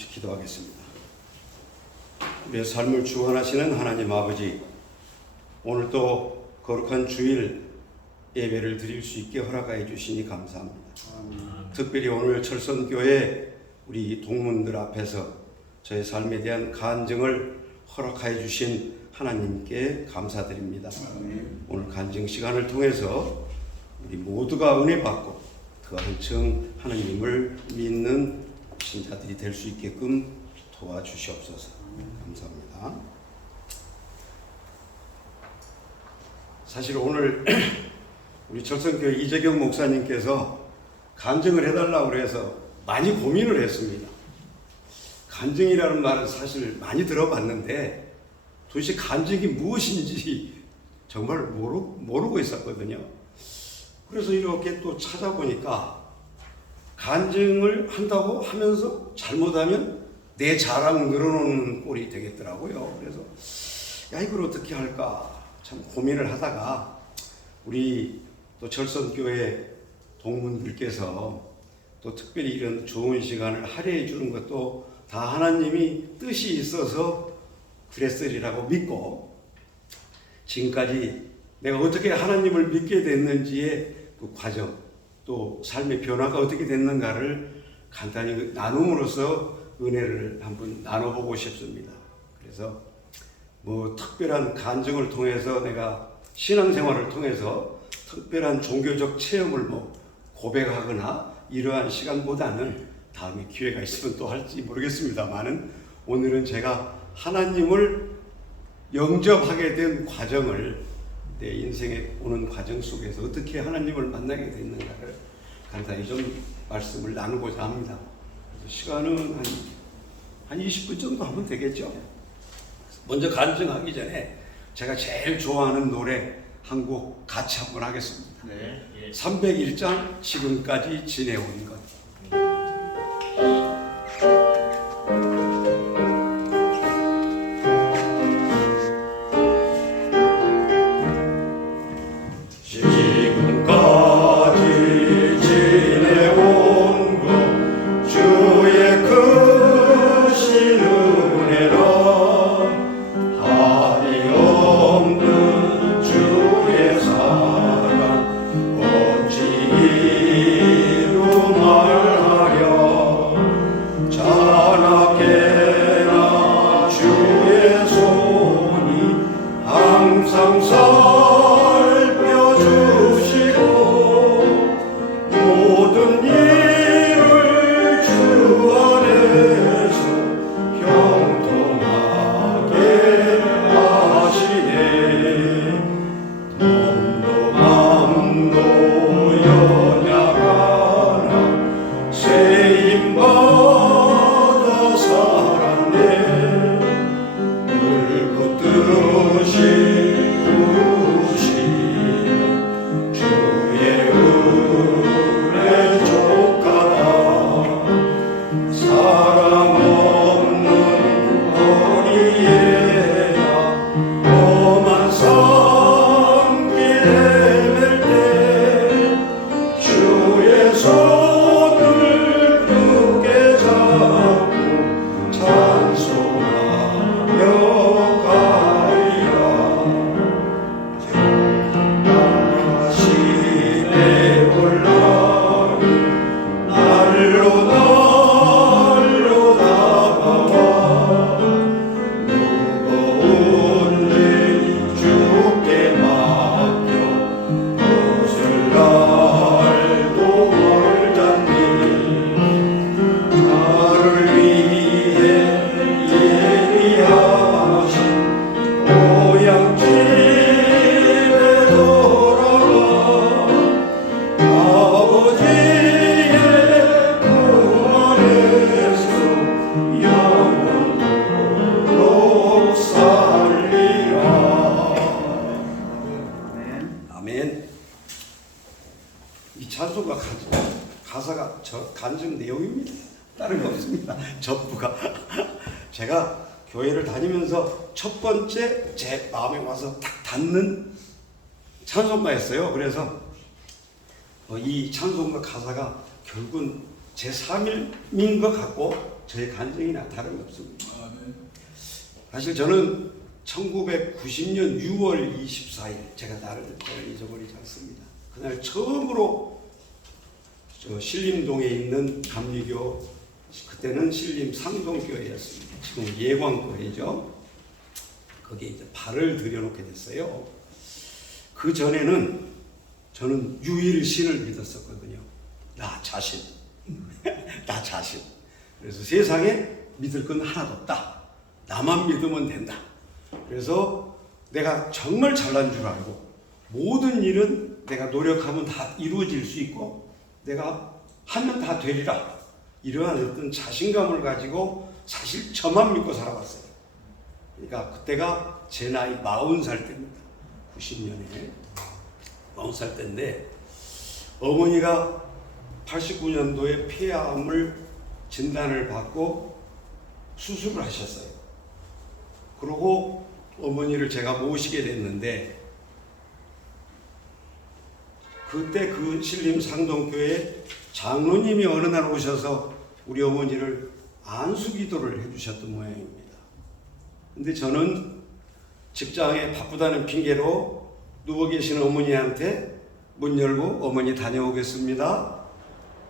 잠시 기도하겠습니다. 우리의 삶을 주관하시는 하나님 아버지, 오늘도 거룩한 주일 예배를 드릴 수 있게 허락하여 주시니 감사합니다. 특별히 오늘 철선교회 우리 동문들 앞에서 저의 삶에 대한 간증을 허락하여 주신 하나님께 감사드립니다. 오늘 간증 시간을 통해서 우리 모두가 은혜 받고 그 한층 하나님을 믿는 신자들이 될 수 있게끔 도와주시옵소서. 감사합니다. 사실 오늘 우리 철선교회 이재경 목사님께서 간증을 해달라고 해서 많이 고민을 했습니다. 간증이라는 말은 사실 많이 들어봤는데 도대체 간증이 무엇인지 정말 모르고 있었거든요. 그래서 이렇게 또 찾아보니까 간증을 한다고 하면서 잘못하면 내 자랑 늘어놓는 꼴이 되겠더라고요. 그래서 야, 이걸 어떻게 할까 참 고민을 하다가 우리 또 철선교회 동문들께서 또 특별히 이런 좋은 시간을 할애해 주는 것도 다 하나님이 뜻이 있어서 그랬으리라고 믿고, 지금까지 내가 어떻게 하나님을 믿게 됐는지의 그 과정, 또 삶의 변화가 어떻게 됐는가를 간단히 나눔으로써 은혜를 한번 나눠보고 싶습니다. 그래서 뭐 특별한 간증을 통해서 내가 신앙생활을 통해서 특별한 종교적 체험을 뭐 고백하거나 이러한 시간보다는 다음에 기회가 있으면 또 할지 모르겠습니다만은, 오늘은 제가 하나님을 영접하게 된 과정을, 내 인생에 오는 과정 속에서 어떻게 하나님을 만나게 됐는가를 간단히 좀 말씀을 나누고자 합니다. 시간은 한 20분 정도 하면 되겠죠. 먼저 간증하기 전에 제가 제일 좋아하는 노래 한 곡 같이 한번 하겠습니다. 네. 301장 지금까지 지내온 것. 가사가 저 간증 내용입니다. 다른 거 없습니다. 전부가. 제가 교회를 다니면서 첫 번째 제 마음에 와서 딱 닿는 찬송가였어요. 그래서 이 찬송가 가사가 결국은 제 삶인 것 같고 저의 간증이나 다름없습니다. 아, 네. 사실 저는 1990년 6월 24일 제가 날을 잊어버리지 않습니다. 그날 처음으로 저 신림동에 있는 감리교, 그때는 신림 상동교회였습니다. 지금 예광교회죠. 거기에 이제 발을 들여놓게 됐어요. 그 전에는 저는 유일신을 믿었었거든요. 나 자신. 나 자신. 그래서 세상에 믿을 건 하나도 없다. 나만 믿으면 된다. 그래서 내가 정말 잘난 줄 알고 모든 일은 내가 노력하면 다 이루어질 수 있고 내가 하면 다 되리라. 이러한 어떤 자신감을 가지고 사실 저만 믿고 살아왔어요. 그러니까 그때가 제 나이 40살 때입니다. 90년에 40살 때인데 어머니가 89년도에 폐암을 진단을 받고 수술을 하셨어요. 그리고 어머니를 제가 모시게 됐는데 그때 그 신림 상동교회 장로님이 어느 날 오셔서 우리 어머니를 안수기도를 해주셨던 모양입니다. 근데 저는 직장에 바쁘다는 핑계로 누워 계신 어머니한테 문 열고 어머니 다녀오겠습니다.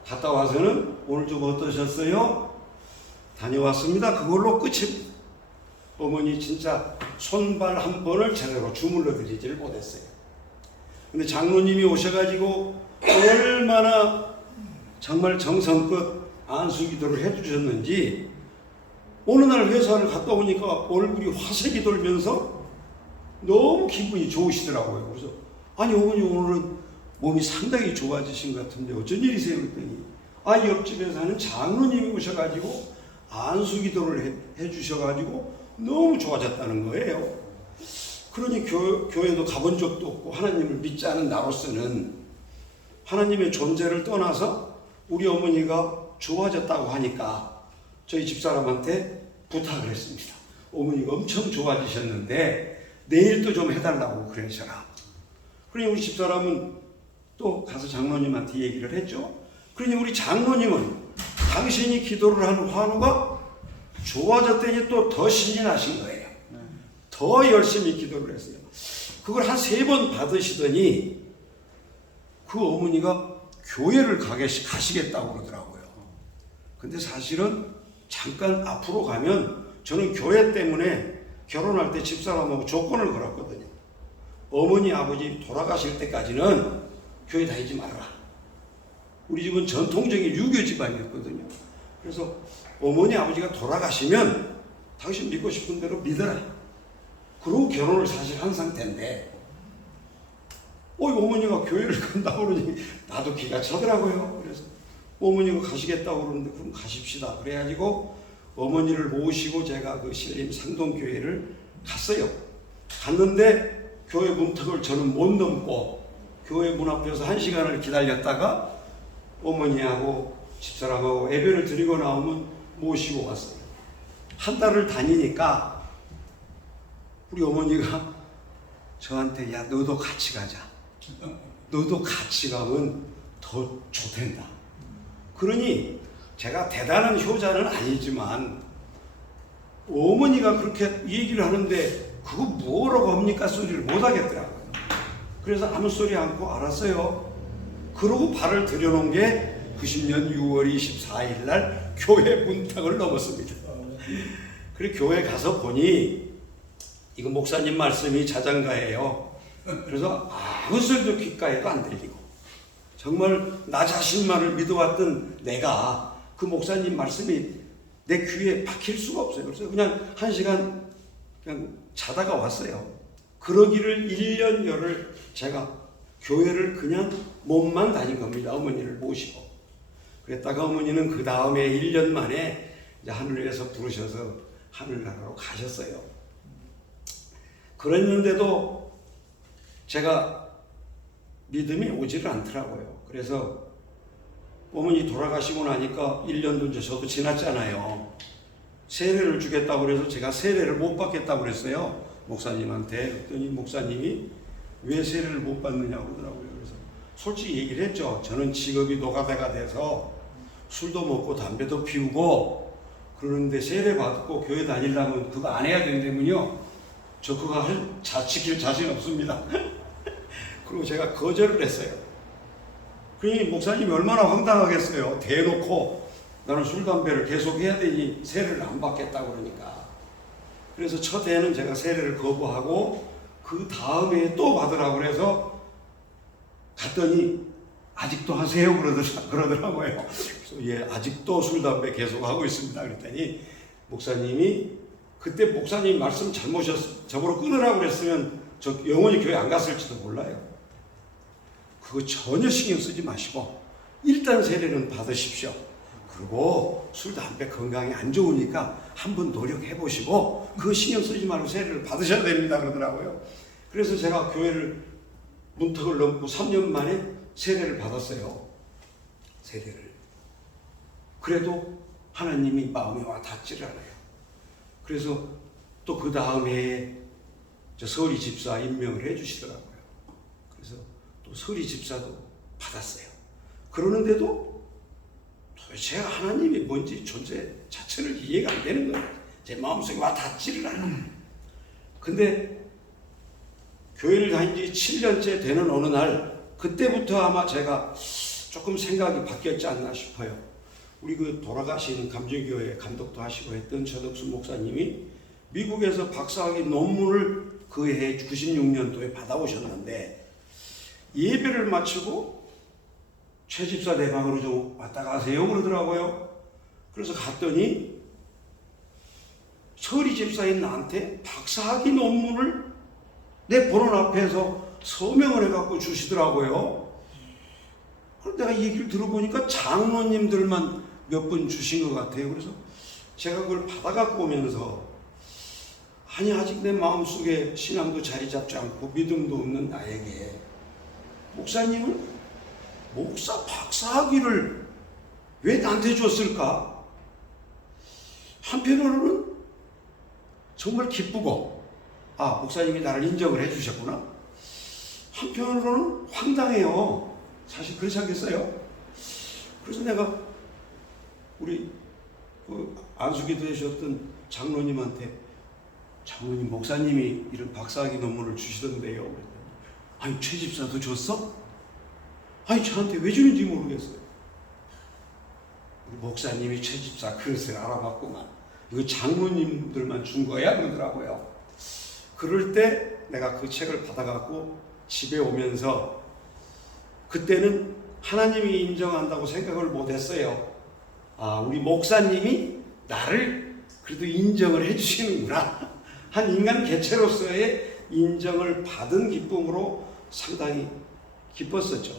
갔다 와서는 오늘 좀 어떠셨어요? 다녀왔습니다. 그걸로 끝입니다. 어머니 진짜 손발 한 번을 제대로 주물러 드리지를 못했어요. 근데 장로님이 오셔가지고 얼마나 정말 정성껏 안수기도를 해주셨는지 어느 날 회사를 갔다 오니까 얼굴이 화색이 돌면서 너무 기분이 좋으시더라고요. 그래서 아니 어머니 오늘은 몸이 상당히 좋아지신 것 같은데 어쩐 일이세요? 그랬더니 옆집에 사는 장로님이 오셔가지고 안수기도를 해주셔가지고 너무 좋아졌다는 거예요. 그러니 교회도 가본 적도 없고 하나님을 믿지 않은 나로서는 하나님의 존재를 떠나서 우리 어머니가 좋아졌다고 하니까 저희 집사람한테 부탁을 했습니다. 어머니가 엄청 좋아지셨는데 내일 또 좀 해달라고 그러셔라. 그러니 우리 집사람은 또 가서 장로님한테 얘기를 했죠. 그러니 우리 장로님은 당신이 기도를 한 환우가 좋아졌더니 또 더 신이 나신 거예요. 더 열심히 기도를 했어요. 그걸 한 3번 받으시더니 그 어머니가 교회를 가시겠다고 그러더라고요. 근데 사실은 잠깐 앞으로 가면 저는 교회 때문에 결혼할 때 집사람하고 조건을 걸었거든요. 어머니 아버지 돌아가실 때까지는 교회 다니지 말아라. 우리 집은 전통적인 유교 집안이었거든요. 그래서 어머니 아버지가 돌아가시면 당신 믿고 싶은 대로 믿어라. 그러고 결혼을 사실 한 상태인데 어머니가 교회를 간다고 그러니 나도 기가 차더라고요. 그래서 어머니가 가시겠다고 그러는데 그럼 가십시다. 그래가지고 어머니를 모시고 제가 그 신림 상동교회를 갔어요. 갔는데 교회 문턱을 저는 못 넘고 교회 문 앞에서 1시간을 기다렸다가 어머니하고 집사람하고 예배를 드리고 나오면 모시고 갔어요. 한 달을 다니니까 우리 어머니가 저한테 야 너도 같이 가자. 너도 같이 가면 더 좋댄다. 그러니 제가 대단한 효자는 아니지만 어머니가 그렇게 얘기를 하는데 그거 뭐라고 합니까 소리를 못 하겠더라고요. 그래서 아무 소리 않고 알았어요. 그러고 발을 들여놓은 게 90년 6월 24일 날 교회 문턱을 넘었습니다. 그리고 교회 가서 보니 이거 목사님 말씀이 자장가예요. 그래서 아무 소리도 귓가에도 안 들리고 정말 나 자신만을 믿어왔던 내가 그 목사님 말씀이 내 귀에 박힐 수가 없어요. 그래서 그냥 1시간 그냥 자다가 왔어요. 그러기를 1년여를 제가 교회를 그냥 몸만 다닌 겁니다. 어머니를 모시고. 그랬다가 어머니는 그 다음에 1년 만에 이제 하늘에서 부르셔서 하늘나라로 가셨어요. 그랬는데도 제가 믿음이 오지를 않더라고요. 그래서 어머니 돌아가시고 나니까 1년도 이제 저도 지났잖아요. 세례를 주겠다고 그래서 제가 세례를 못 받겠다고 그랬어요. 목사님한테. 그랬더니 목사님이 왜 세례를 못 받느냐고 그러더라고요. 그래서 솔직히 얘기를 했죠. 저는 직업이 노가다가 돼서 술도 먹고 담배도 피우고 그러는데 세례 받고 교회 다니려면 그거 안 해야 된다면요. 저 그거 지킬 자신 없습니다. 그리고 제가 거절을 했어요. 그러니 목사님이 얼마나 황당하겠어요. 대놓고 나는 술, 담배를 계속 해야 되니 세례를 안 받겠다고 그러니까. 그래서 첫 해는 제가 세례를 거부하고 그 다음에 또 받으라고 그래서 갔더니 아직도 하세요 그러더라고요. 그래서 예, 아직도 술, 담배 계속 하고 있습니다. 그랬더니 목사님이 그때 목사님 말씀 저보러 끊으라고 그랬으면 저 영원히 교회 안 갔을지도 몰라요. 그거 전혀 신경 쓰지 마시고 일단 세례는 받으십시오. 그리고 술, 담배 건강에 안 좋으니까 한번 노력해 보시고 그거 신경 쓰지 말고 세례를 받으셔야 됩니다 그러더라고요. 그래서 제가 교회를 문턱을 넘고 3년 만에 세례를 받았어요. 세례를. 그래도 하나님이 마음에 와 닿지를 않아요. 그래서 또 그 다음에 저 서리 집사 임명을 해 주시더라고요. 그래서 또 서리 집사도 받았어요. 그러는데도 도대체 하나님이 뭔지 존재 자체를 이해가 안 되는 거예요. 제 마음속에 와 닿지를 않아요. 근데 교회를 다닌 지 7년째 되는 어느 날 그때부터 아마 제가 조금 생각이 바뀌었지 않나 싶어요. 우리 그 돌아가신 감정교회 감독도 하시고 했던 전덕수 목사님이 미국에서 박사학위 논문을 그 해 96년도에 받아오셨는데 예배를 마치고 최 집사 내 방으로 좀 왔다 가세요 그러더라고요. 그래서 갔더니 서리 집사인 나한테 박사학위 논문을 내 보는 앞에서 서명을 해갖고 주시더라고요. 그런데 내가 얘기를 들어보니까 장로님들만 몇 분 주신 것 같아요. 그래서 제가 그걸 받아갖고 오면서 아니 아직 내 마음속에 신앙도 자리 잡지 않고 믿음도 없는 나에게 목사님은 목사 박사학위를 왜 나한테 줬을까? 한편으로는 정말 기쁘고 아 목사님이 나를 인정을 해주셨구나. 한편으로는 황당해요. 사실 그렇지 않겠어요? 그래서 내가 우리 그 안수기도 해주셨던 장로님한테 장로님 목사님이 이런 박사학위 논문을 주시던데요. 아니 최 집사도 줬어? 아니 저한테 왜 주는지 모르겠어요. 우리 목사님이 최 집사 그릇을 알아봤구만. 이거 장로님들만 준 거야 그러더라고요. 그럴 때 내가 그 책을 받아갖고 집에 오면서 그때는 하나님이 인정한다고 생각을 못했어요. 아 우리 목사님이 나를 그래도 인정을 해주시는구나. 한 인간 개체로서의 인정을 받은 기쁨으로 상당히 기뻤었죠.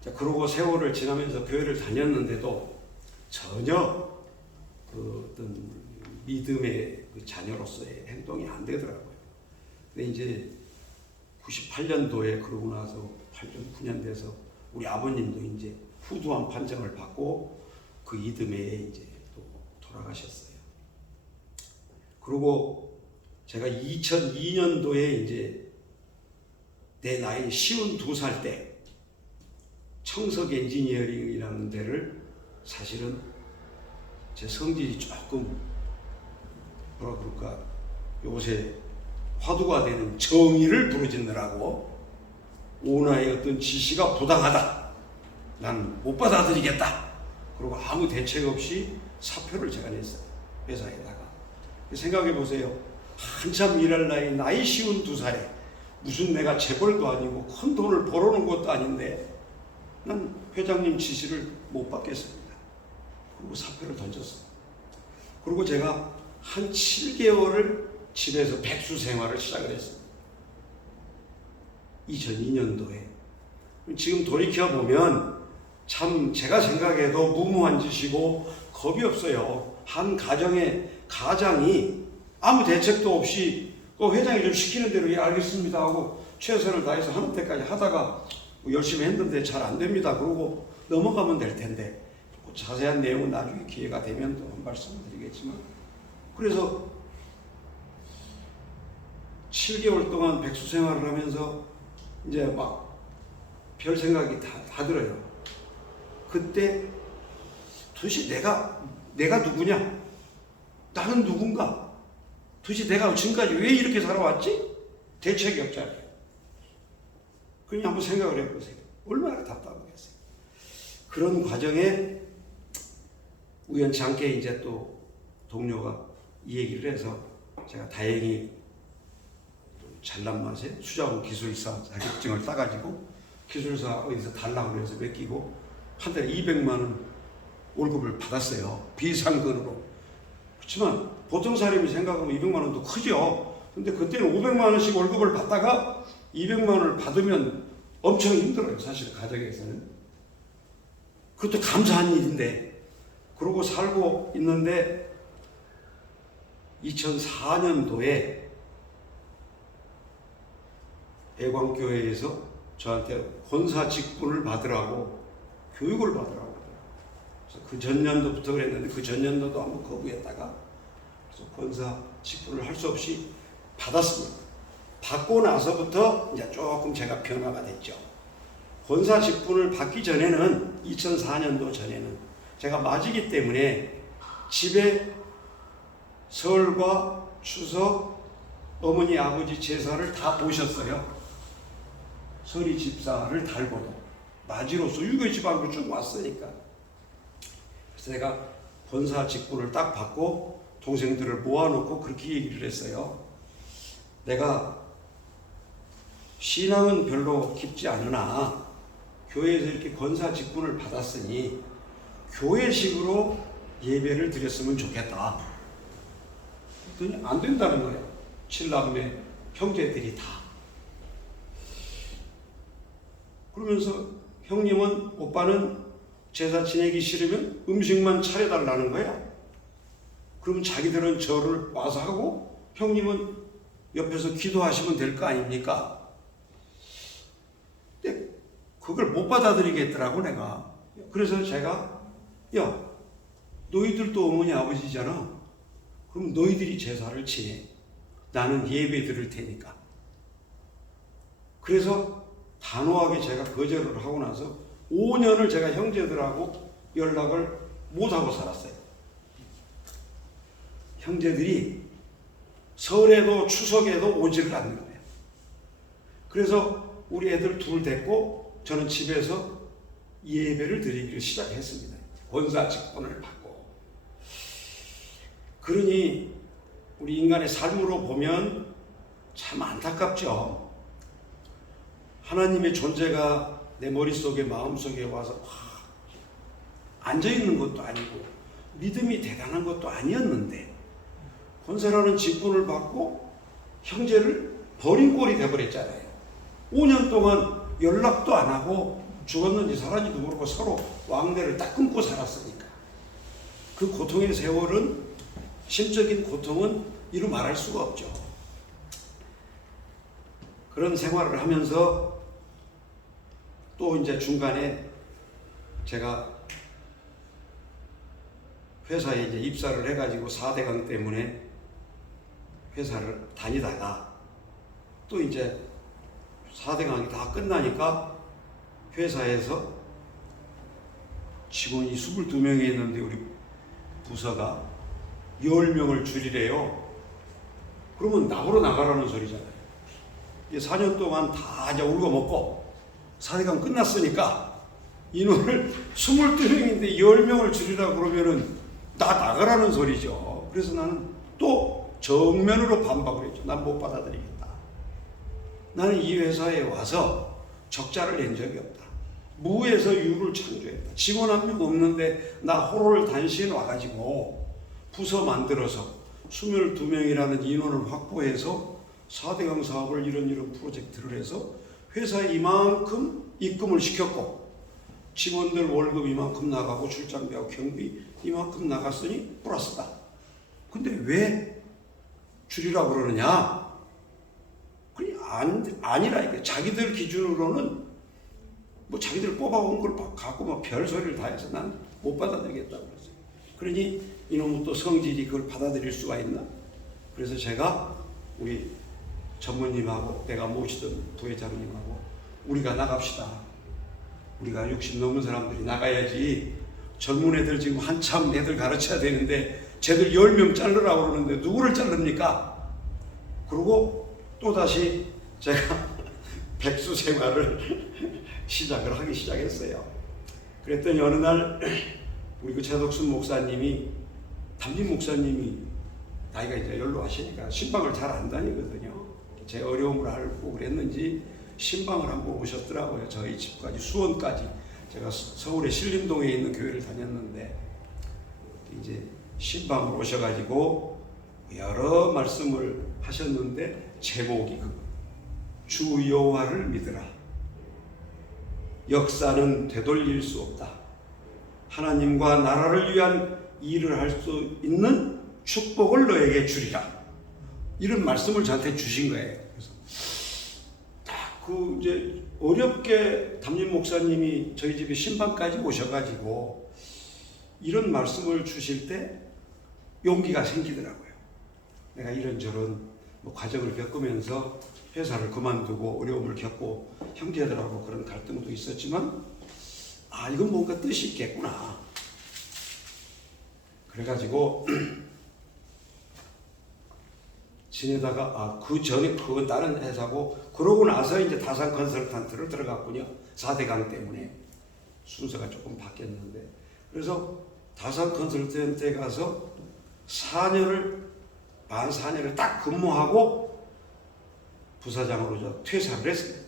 자, 그러고 세월을 지나면서 교회를 다녔는데도 전혀 그 어떤 믿음의 그 자녀로서의 행동이 안 되더라고요. 근데 이제 98년도에 그러고 나서 8년, 9년 돼서 우리 아버님도 이제 후두한 판정을 받고 그 이듬해에 이제 또 돌아가셨어요. 그리고 제가 2002년도에 이제 내 나이 52살 때 청석 엔지니어링이라는 데를 사실은 제 성질이 조금 뭐라 그럴까 요새 화두가 되는 정의를 부르짖느라고 오나의 어떤 지시가 부당하다. 난 못 받아들이겠다. 그리고 아무 대책 없이 사표를 제가 냈어요. 회사에다가. 생각해 보세요. 한참 일할 나이 52살에 무슨 내가 재벌도 아니고 큰 돈을 벌어놓은 것도 아닌데 난 회장님 지시를 못 받겠습니다. 그리고 사표를 던졌어요. 그리고 제가 한 7개월을 집에서 백수 생활을 시작을 했어요. 2002년도에. 지금 돌이켜보면 참 제가 생각해도 무모한 짓이고 겁이 없어요. 한 가장이 아무 대책도 없이 회장이 좀 시키는 대로 예 알겠습니다 하고 최선을 다해서 하는 때까지 하다가 열심히 했는데 잘 안 됩니다. 그러고 넘어가면 될 텐데 자세한 내용은 나중에 기회가 되면 또 말씀을 드리겠지만 그래서 7개월 동안 백수 생활을 하면서 이제 막 별 생각이 다 들어요. 그때 도대체 내가 내가 누구냐? 나는 누군가? 도대체 내가 지금까지 왜 이렇게 살아왔지? 대책이 없잖아요. 그냥 한번 생각을 해보세요. 얼마나 답답하겠어요. 그런 과정에 우연치 않게 이제 또 동료가 이 얘기를 해서 제가 다행히 잘난 맛에 수자원 기술사 자격증을 따가지고 기술사 어디서 달라고 해서 맡기고 한 달에 200만 원 월급을 받았어요. 비상근으로. 그렇지만 보통 사람이 생각하면 200만 원도 크죠. 근데 그때는 500만 원씩 월급을 받다가 200만 원을 받으면 엄청 힘들어요. 사실 가정에서는. 그것도 감사한 일인데 그러고 살고 있는데 2004년도에 애광교회에서 저한테 권사 직분을 받으라고 교육을 받으라고 그래서 그 전년도부터 그랬는데 그 전년도도 한번 거부했다가 그래서 권사 직분을 할 수 없이 받았습니다. 받고 나서부터 이제 조금 제가 변화가 됐죠. 권사 직분을 받기 전에는 2004년도 전에는 제가 맞이기 때문에 집에 설과 추석 어머니 아버지 제사를 다 모셨어요. 설이 집사를 달고도 맞이로서 유교 집안으로 쭉 왔으니까. 그래서 내가 권사 직분을 딱 받고 동생들을 모아놓고 그렇게 얘기를 했어요. 내가 신앙은 별로 깊지 않으나 교회에서 이렇게 권사 직분을 받았으니 교회식으로 예배를 드렸으면 좋겠다. 그랬더니 안 된다는 거예요. 7남매 형제들이 다. 그러면서 형님은 오빠는 제사 지내기 싫으면 음식만 차려달라는 거야. 그럼 자기들은 절을 와서 하고 형님은 옆에서 기도하시면 될 거 아닙니까? 근데 그걸 못 받아들이겠더라고 내가. 그래서 제가 야 너희들도 어머니 아버지잖아. 그럼 너희들이 제사를 지내. 나는 예배 드릴 테니까. 그래서 단호하게 제가 거절을 하고 나서 5년을 제가 형제들하고 연락을 못하고 살았어요. 형제들이 설에도 추석에도 오지를 않는 거예요. 그래서 우리 애들 둘 데리고 저는 집에서 예배를 드리기를 시작했습니다. 권사 직분을 받고. 그러니 우리 인간의 삶으로 보면 참 안타깝죠. 하나님의 존재가 내 머릿속에 마음속에 와서 앉아있는 것도 아니고 믿음이 대단한 것도 아니었는데 권사라는 직분을 받고 형제를 버린 꼴이 돼버렸잖아요. 5년 동안 연락도 안 하고 죽었는지 살았는지도 모르고 서로 왕래를 딱 끊고 살았으니까 그 고통의 세월은 심적인 고통은 이루 말할 수가 없죠. 그런 생활을 하면서 또 이제 중간에 제가 회사에 이제 입사를 해가지고 4대강 때문에 회사를 다니다가 또 이제 4대강이 다 끝나니까 회사에서 직원이 22명이 있는데 우리 부서가 10명을 줄이래요. 그러면 나보러 나가라는 소리잖아요. 4년 동안 다 이제 울고 먹고 4대강 끝났으니까 인원을 22명인데 10명을 줄이라고 그러면은 나 나가라는 소리죠. 그래서 나는 또 정면으로 반박을 했죠. 난 못 받아들이겠다. 나는 이 회사에 와서 적자를 낸 적이 없다. 무에서 유를 창조했다. 직원 한 명 없는데 나 호를 단신 와가지고 부서 만들어서 22명이라는 인원을 확보해서 4대강 사업을 이런 프로젝트를 해서 회사에 이만큼 입금을 시켰고 직원들 월급 이만큼 나가고 출장비하고 경비 이만큼 나갔으니 플러스다. 근데 왜 줄이라고 그러느냐? 아니라 이게 자기들 기준으로는 뭐 자기들 뽑아온 걸 갖고 막 별소리를 다 해서 난 못 받아들이겠다고 그랬어요. 그러니 이놈은 또 성질이 그걸 받아들일 수가 있나? 그래서 제가 우리 전무님하고 내가 모시던 부회장님하고 우리가 나갑시다. 우리가 60 넘은 사람들이 나가야지 젊은 애들 지금 한참 애들 가르쳐야 되는데 쟤들 10명 자르라고 그러는데 누구를 자릅니까? 그리고 또다시 제가 백수 생활을 시작을 하기 시작했어요. 그랬더니 어느 날 우리 그 최덕순 목사님이, 담임 목사님이 나이가 이제 연로하시니까 신방을 잘 안 다니거든요. 제 어려움을 알고 그랬는지 신방을 한번 오셨더라고요. 저희 집까지, 수원까지. 제가 서울의 신림동에 있는 교회를 다녔는데 이제 신방을 오셔가지고 여러 말씀을 하셨는데 제목이 주 여호와를 믿으라. 역사는 되돌릴 수 없다. 하나님과 나라를 위한 일을 할 수 있는 축복을 너에게 주리라. 이런 말씀을 저한테 주신 거예요. 그래서 딱 그 이제 어렵게 담임 목사님이 저희 집에 신방까지 오셔가지고 이런 말씀을 주실 때 용기가 생기더라고요. 내가 이런저런 과정을 겪으면서 회사를 그만두고 어려움을 겪고 형제들하고 그런 갈등도 있었지만 이건 뭔가 뜻이 있겠구나. 그래가지고 지내다가 그 전에 그건 다른 회사고, 그러고 나서 이제 다산 컨설턴트를 들어갔군요. 4대강 때문에 순서가 조금 바뀌었는데, 그래서 다산 컨설턴트에 가서 4년을 딱 근무하고 부사장으로 퇴사를 했어요.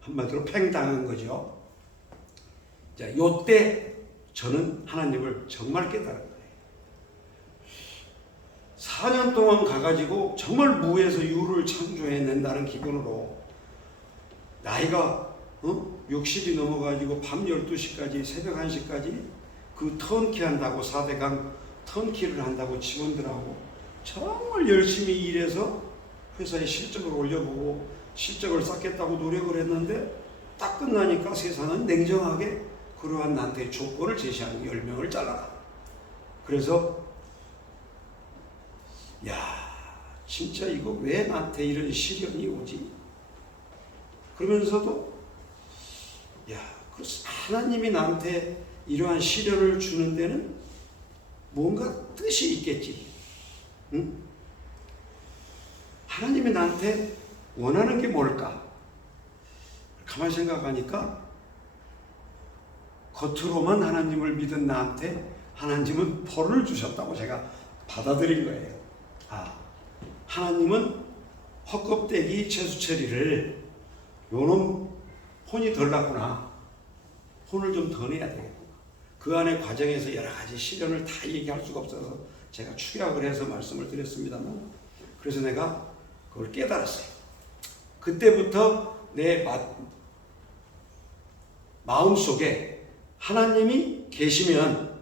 한마디로 팽당한 거죠. 자, 요때 저는 하나님을 정말 깨달은 거예요. 4년 동안 가가지고 정말 무에서 유를 창조해낸다는 기분으로 나이가 60이 넘어가지고 밤 12시까지 새벽 1시까지 그 턴키 한다고, 4대강 턴키를 한다고 직원들하고 정말 열심히 일해서 회사의 실적을 올려보고 실적을 쌓겠다고 노력을 했는데 딱 끝나니까 세상은 냉정하게 그러한 나한테 조건을 제시하는 10명을 잘라라. 그래서 진짜 이거 왜 나한테 이런 시련이 오지? 그러면서도 하나님이 나한테 이러한 시련을 주는 데는 뭔가 뜻이 있겠지. 응? 하나님이 나한테 원하는 게 뭘까? 가만히 생각하니까 겉으로만 하나님을 믿은 나한테 하나님은 벌을 주셨다고 제가 받아들인 거예요. 하나님은 헛껍데기 채수처리를 요놈 혼이 덜 났구나. 혼을 좀 더 내야 되겠구나. 그 안에 과정에서 여러 가지 시련을 다 얘기할 수가 없어서 제가 축약을 해서 말씀을 드렸습니다만, 그래서 내가 그걸 깨달았어요. 그때부터 내 마음속에 하나님이 계시면,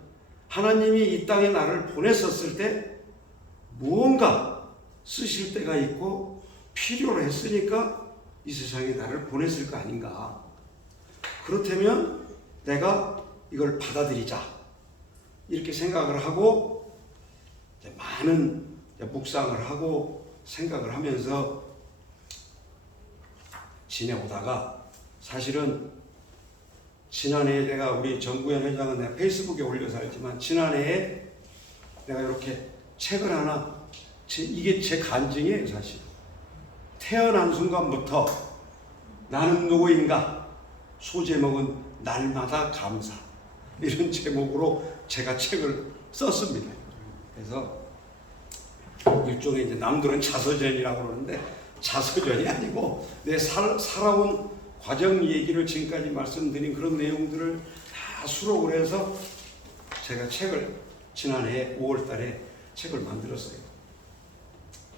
하나님이 이 땅에 나를 보냈었을 때 무언가 쓰실 때가 있고 필요로 했으니까 이 세상에 나를 보냈을 거 아닌가. 그렇다면 내가 이걸 받아들이자, 이렇게 생각을 하고 많은 묵상을 하고 생각을 하면서 지내오다가, 사실은 지난해 내가 우리 정구현 회장은 내가 페이스북에 올려서 알지만 지난해에 내가 이렇게 책을 하나, 이게 제 간증이에요. 사실 태어난 순간부터 나는 누구인가, 소제목은 날마다 감사, 이런 제목으로 제가 책을 썼습니다. 그래서 일종의 이제 남들은 자서전이라고 그러는데 자서전이 아니고 내 살아온 과정 얘기를 지금까지 말씀드린 그런 내용들을 다 수록을 해서 제가 책을 지난해 5월 달에 책을 만들었어요.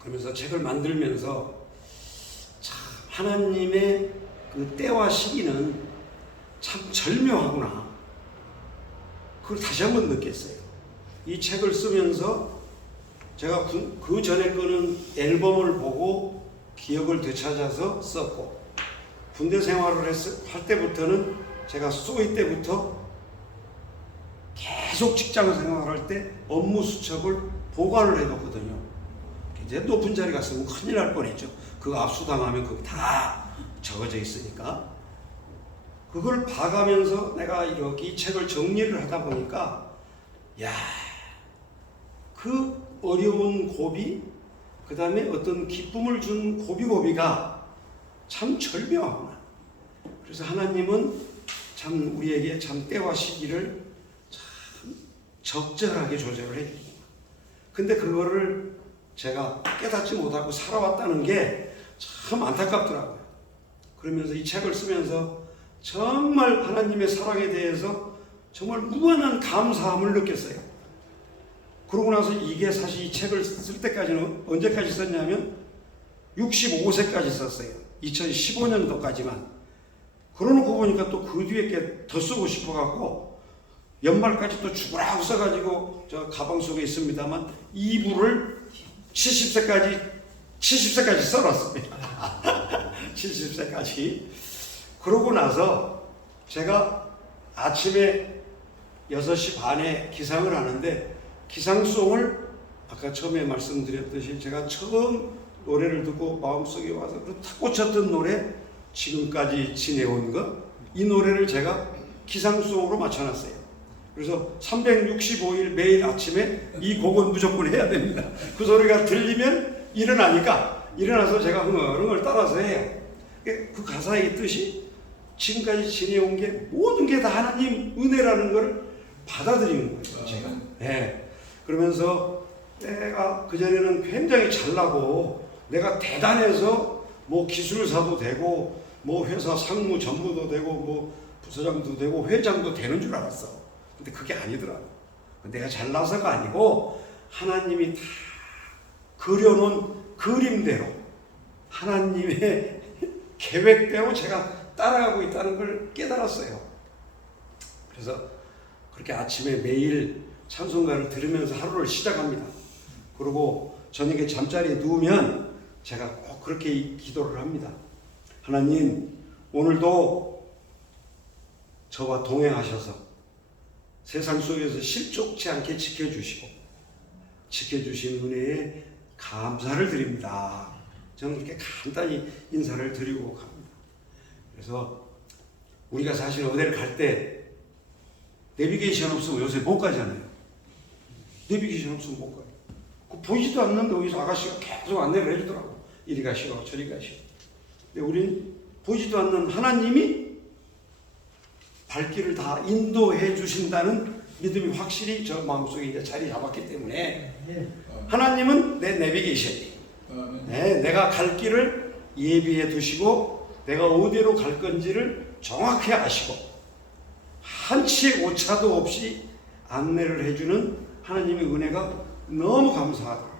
그러면서 책을 만들면서 참 하나님의 그 때와 시기는 참 절묘하구나, 그걸 다시 한번 느꼈어요. 이 책을 쓰면서 제가 그 전에 거는 앨범을 보고 기억을 되찾아서 썼고, 군대 생활을 할 때부터는 제가 쏘이 때부터 계속 직장 생활할 때 업무 수첩을 보관을 해뒀거든요. 이제 높은 자리 갔으면 큰일 날 뻔했죠. 그거 압수당하면 거기 다 적어져 있으니까. 그걸 봐가면서 내가 이렇게 이 책을 정리를 하다 보니까 야, 그 어려운 고비, 그 다음에 어떤 기쁨을 준 고비고비가 참 절묘하구나. 그래서 하나님은 참 우리에게 참 때와 시기를 참 적절하게 조절을 해줍니다. 근데 그거를 제가 깨닫지 못하고 살아왔다는 게 참 안타깝더라고요. 그러면서 이 책을 쓰면서 정말 하나님의 사랑에 대해서 정말 무한한 감사함을 느꼈어요. 그러고 나서 이게 사실 이 책을 쓸 때까지는 언제까지 썼냐면 65세까지 썼어요. 2015년도까지만. 그러놓고 보니까 또 그 뒤에 게 더 쓰고 싶어갖고 연말까지 또 죽으라고 써가지고 저 가방 속에 있습니다만 2부를 70세까지 써놨습니다. 70세까지. 그러고 나서 제가 아침에 6시 반에 기상을 하는데 기상송을 아까 처음에 말씀드렸듯이 제가 처음 노래를 듣고 마음속에 와서 탁 꽂혔던 노래 지금까지 지내온 것, 이 노래를 제가 기상송으로 맞춰놨어요. 그래서 365일 매일 아침에 이 곡은 무조건 해야 됩니다. 그 소리가 들리면 일어나서 제가 흥얼흥얼 따라서 해요. 그 가사의 뜻이 지금까지 지내온 게 모든 게 다 하나님 은혜라는 걸 받아들이는 거예요, 제가. 네. 그러면서 내가 그전에는 굉장히 잘나고 내가 대단해서 뭐 기술사도 되고 뭐 회사 상무 전무도 되고 뭐 부서장도 되고 회장도 되는 줄 알았어. 근데 그게 아니더라고. 내가 잘나서가 아니고 하나님이 다 그려놓은 그림대로 하나님의 계획대로 제가 따라가고 있다는 걸 깨달았어요. 그래서 그렇게 아침에 매일 찬송가를 들으면서 하루를 시작합니다. 그리고 저녁에 잠자리에 누우면 제가 꼭 그렇게 기도를 합니다. 하나님, 오늘도 저와 동행하셔서 세상 속에서 실족치 않게 지켜주시고 지켜주신 은혜에 감사를 드립니다. 저는 그렇게 간단히 인사를 드리고 갑니다. 그래서 우리가 사실 어디를 갈 때 내비게이션 없으면 요새 못 가잖아요. 내비게이션 없으면 못 가요. 그 보이지도 않는데 여기서 아가씨가 계속 안내를 해주더라고. 이리 가시오, 저리 가시오. 근데 우린 보이지도 않는 하나님이 발길을 다 인도해 주신다는 믿음이 확실히 저 마음속에 이제 자리 잡았기 때문에 하나님은 내 내비게이션이 내가 갈 길을 예비해 두시고 내가 어디로 갈 건지를 정확히 아시고 한치의 오차도 없이 안내를 해주는 하나님의 은혜가 너무 감사하더라고요.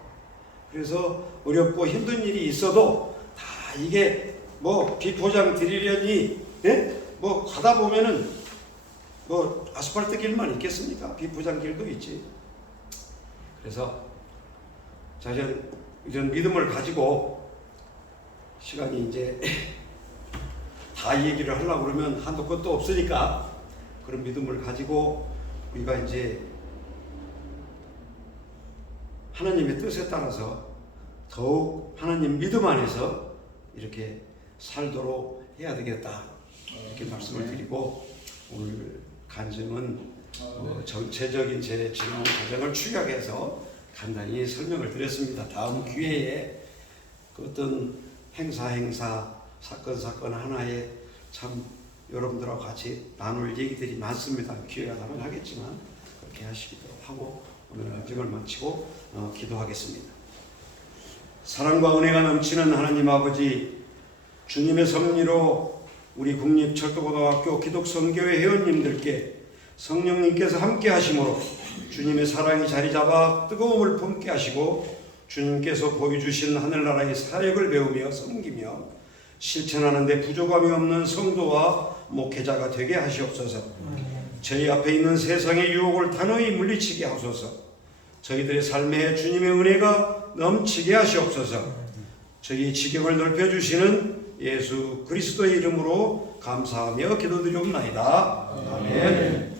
그래서 어렵고 힘든 일이 있어도 다 이게 뭐 비포장 드리려니 뭐 가다 보면은 뭐 아스팔트 길만 있겠습니까? 비포장 길도 있지. 그래서 이런 믿음을 가지고 시간이 이제 다 얘기를 하려고 그러면 한도 끝도 없으니까 그런 믿음을 가지고 우리가 이제 하나님의 뜻에 따라서 더욱 하나님 믿음 안에서 이렇게 살도록 해야 되겠다 이렇게 말씀을 드리고 오늘 간증은 전체적인 제 진행 과정을 축약해서 간단히 설명을 드렸습니다. 다음 기회에 그 어떤 행사 사건 하나에 참 여러분들하고 같이 나눌 얘기들이 많습니다. 기회가 되면 하겠지만 그렇게 하시기도 하고 오늘 간증을 마치고 기도하겠습니다. 사랑과 은혜가 넘치는 하나님 아버지, 주님의 섭리로 우리 국립철도고등학교 기독선교회 회원님들께 성령님께서 함께 하심으로 주님의 사랑이 자리 잡아 뜨거움을 품게 하시고 주님께서 보여주신 하늘나라의 사역을 배우며 섬기며 실천하는 데 부족함이 없는 성도와 목회자가 되게 하시옵소서. 저희 앞에 있는 세상의 유혹을 단호히 물리치게 하소서. 저희들의 삶에 주님의 은혜가 넘치게 하시옵소서. 저희의 지경을 넓혀주시는 예수 그리스도의 이름으로 감사하며 기도드리옵나이다. 아멘.